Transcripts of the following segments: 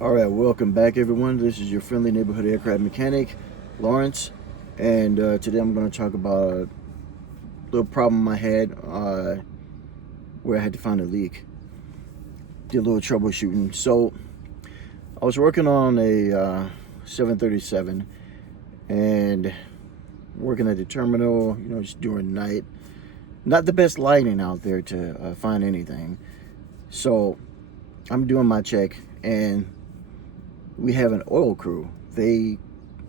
All right, welcome back, everyone. This is your friendly neighborhood aircraft mechanic, Lawrence, and today I'm going to talk about a little problem I had where I had to find a leak. Did a little troubleshooting. So I was working on a 737 and working at the terminal, just during night. Not the best lighting out there to find anything. So I'm doing my check, and we have an oil crew. They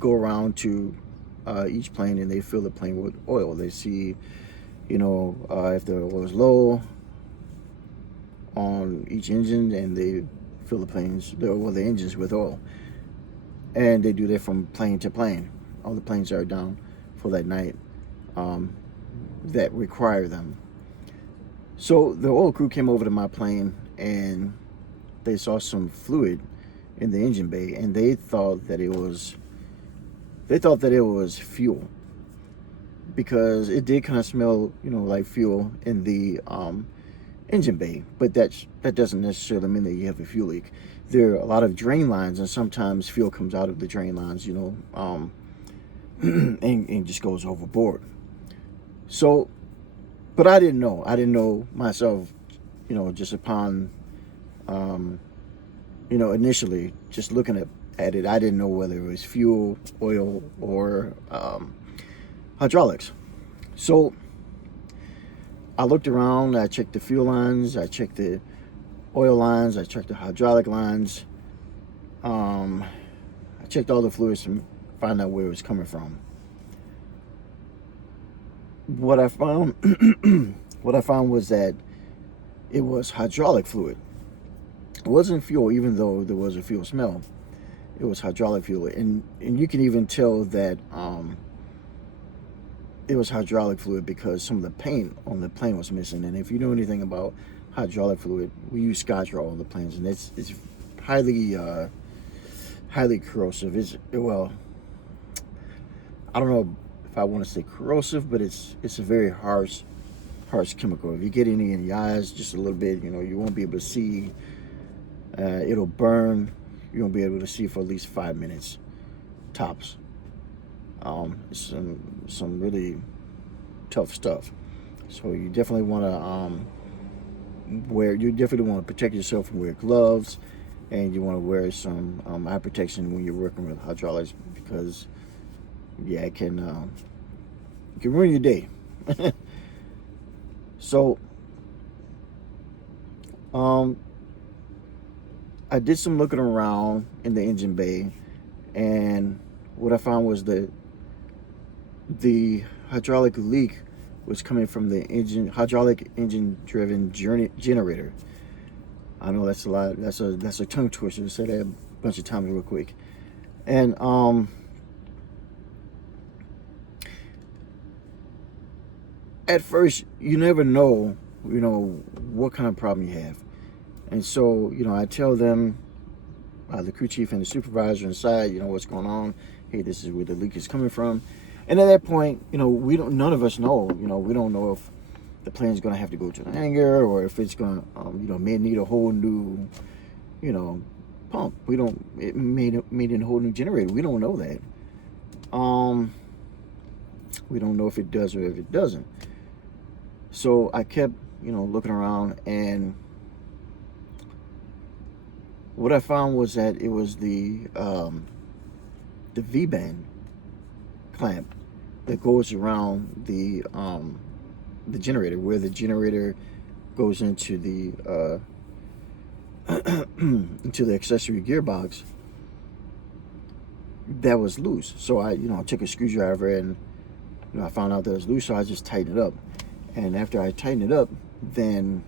go around to each plane and they fill the plane with oil. They see, if the oil is low on each engine, and they fill the engines with oil. And they do that from plane to plane. All the planes are down for that night that require them. So the oil crew came over to my plane and they saw some fluid in the engine bay, and they thought that it was fuel, because it did kind of smell, like fuel in the engine bay. But that doesn't necessarily mean that you have a fuel leak. There are a lot of drain lines, and sometimes fuel comes out of the drain lines, and just goes overboard. So, but I didn't know. I didn't know myself, just upon, initially just looking at it, I didn't know whether it was fuel, oil, or hydraulics. So I looked around, I checked the fuel lines, I checked the oil lines, I checked the hydraulic lines. I checked all the fluids to find out where it was coming from. What I found, what I found was that it was hydraulic fluid. It wasn't fuel, even though there was a fuel smell. It was hydraulic fluid, and you can even tell that it was hydraulic fluid because some of the paint on the plane was missing. And if you know anything about hydraulic fluid, we use Scotch on all the planes, and it's highly highly corrosive. I don't know if I want to say corrosive, but it's a very harsh chemical. If you get any in your eyes just a little bit, you won't be able to see. It'll burn. You won't be able to see for at least 5 minutes tops. It's some really tough stuff. So you definitely want to you definitely want to protect yourself and wear gloves, and you want to wear some eye protection when you're working with hydraulics, because it can ruin your day. So I did some looking around in the engine bay, and what I found was that the hydraulic leak was coming from the hydraulic engine driven generator. I know that's a lot. That's a tongue twister to say that a bunch of times real quick. And at first you never know, what kind of problem you have. And so, I tell them, the crew chief and the supervisor inside, what's going on. Hey, this is where the leak is coming from. And at that point, none of us know. We don't know if the plane's going to have to go to the hangar, or if it's going to, may need a whole new, pump. It may need a whole new generator. We don't know that. We don't know if it does or if it doesn't. So I kept, looking around, and what I found was that it was the V-band clamp that goes around the generator, where the generator goes into the into the accessory gearbox. That was loose. So I took a screwdriver, and I found out that it was loose, so I just tightened it up. And after I tightened it up, then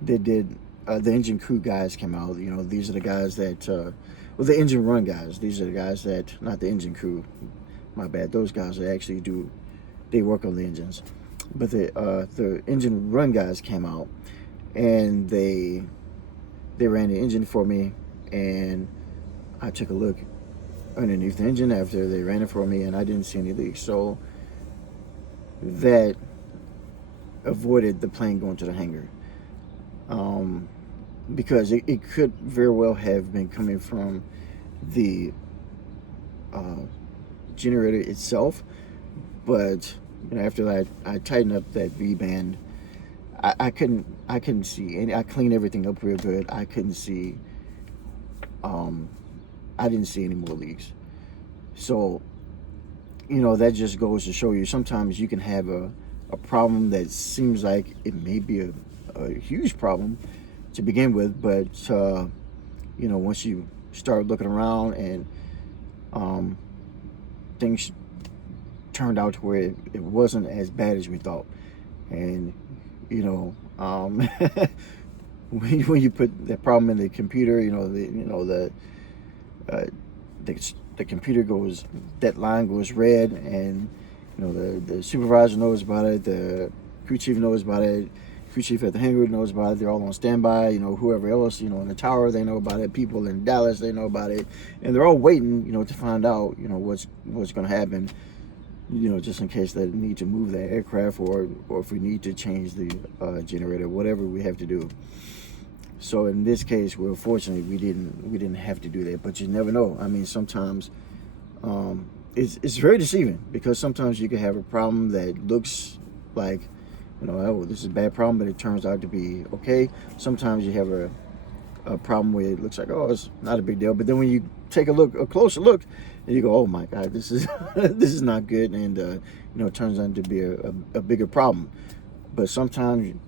they did. The engine crew guys came out. These are the guys that, the engine run guys. These are the guys that, not the engine crew, my bad. Those guys that actually they work on the engines. But the engine run guys came out, and they ran the engine for me, and I took a look underneath the engine after they ran it for me, and I didn't see any leaks. So that avoided the plane going to the hangar. because it could very well have been coming from the uh, generator itself. But after that, I tightened up that V band. I couldn't see any. I cleaned everything up real good. I couldn't see. Um, I didn't see any more leaks. So that just goes to show you sometimes you can have a problem that seems like it may be a huge problem to begin with, but once you start looking around and um, things turned out to where it wasn't as bad as we thought. And when you put that problem in the computer, uh, the computer goes, that line goes red, and the supervisor knows about it, the crew chief knows about it, crew chief at the hangar knows about it. They're all on standby. Whoever else in the tower, they know about it. People in Dallas, they know about it, and they're all waiting to find out what's going to happen, just in case they need to move that aircraft, or if we need to change the generator, whatever we have to do. So in this case, well, fortunately, we didn't have to do that. But you never know. I mean, sometimes it's very deceiving, because sometimes you can have a problem that looks like, oh, this is a bad problem, but it turns out to be okay. Sometimes you have a problem where it looks like, oh, it's not a big deal, but then when you take a closer look, and you go, oh my God, this is this is not good, and it turns out to be a bigger problem. But sometimes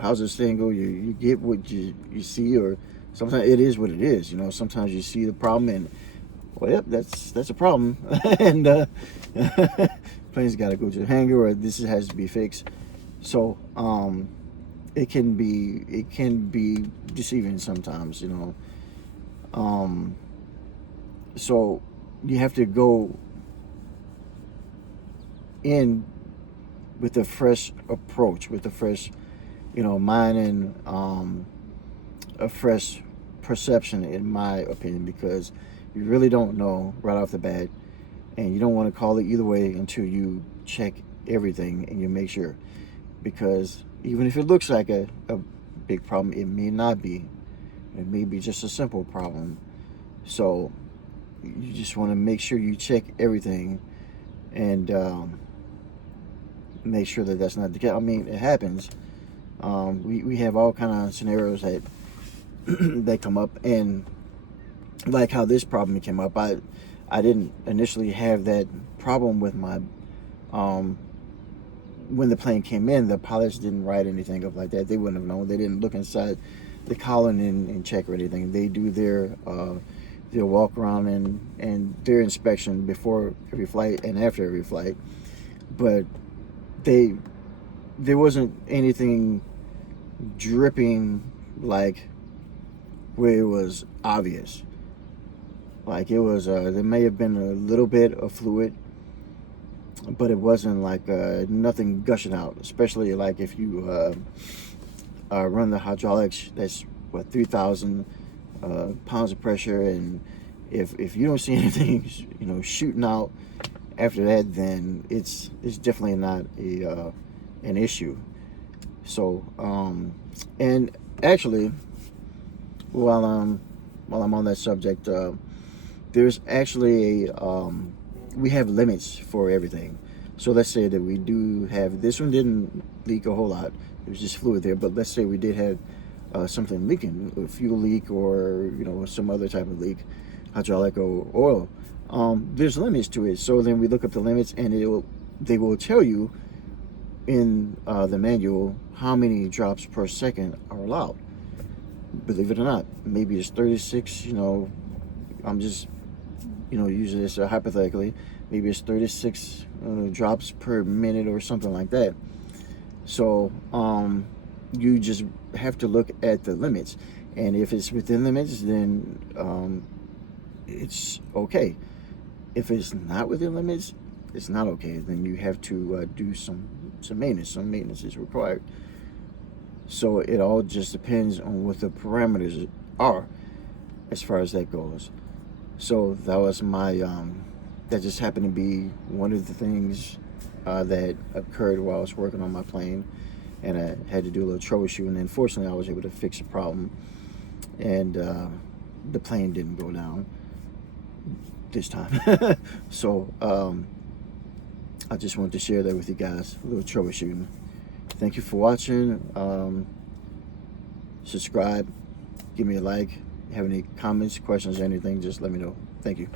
how's this thing go? You get what you see, or sometimes it is what it is. Sometimes you see the problem, and well, yep, that's a problem, and plane's got to go to the hangar, or this has to be fixed. So it can be deceiving sometimes, so you have to go in with a fresh approach, with a fresh mind, and a fresh perception, in my opinion, because you really don't know right off the bat, and you don't want to call it either way until you check everything and you make sure. Because even if it looks like a big problem, it may not be. It may be just a simple problem. So you just want to make sure you check everything, and make sure that that's not the case. I mean, it happens. We have all kind of scenarios that that come up, and like how this problem came up. I didn't initially have that problem with my when the plane came in. The pilots didn't write anything up like that. They wouldn't have known. They didn't look inside the column and check or anything. They do their walk around and their inspection before every flight and after every flight. But there wasn't anything dripping like where it was obvious. Like it was, there may have been a little bit of fluid, but it wasn't like nothing gushing out. Especially like if you run the hydraulics, that's what, 3,000 pounds of pressure, and if you don't see anything, shooting out after that, then it's definitely not an issue. So and actually, while I'm on that subject, there's actually we have limits for everything. So let's say that we do have, this one didn't leak a whole lot, it was just fluid there, but let's say we did have something leaking, a fuel leak, or some other type of leak, hydraulic or oil. There's limits to it. So then we look up the limits, and they will tell you in the manual how many drops per second are allowed. Believe it or not, maybe it's 36. I'm just using this hypothetically. Maybe it's 36 drops per minute or something like that. So you just have to look at the limits, and if it's within limits, then it's okay. If it's not within limits, it's not okay. Then you have to do some maintenance. Some maintenance is required. So it all just depends on what the parameters are as far as that goes. So that was my that just happened to be one of the things that occurred while I was working on my plane, and I had to do a little troubleshooting. And fortunately, I was able to fix the problem, and the plane didn't go down this time. So I just wanted to share that with you guys, a little troubleshooting. Thank you for watching. Subscribe, give me a like. Have any comments, questions, anything, just let me know. Thank you.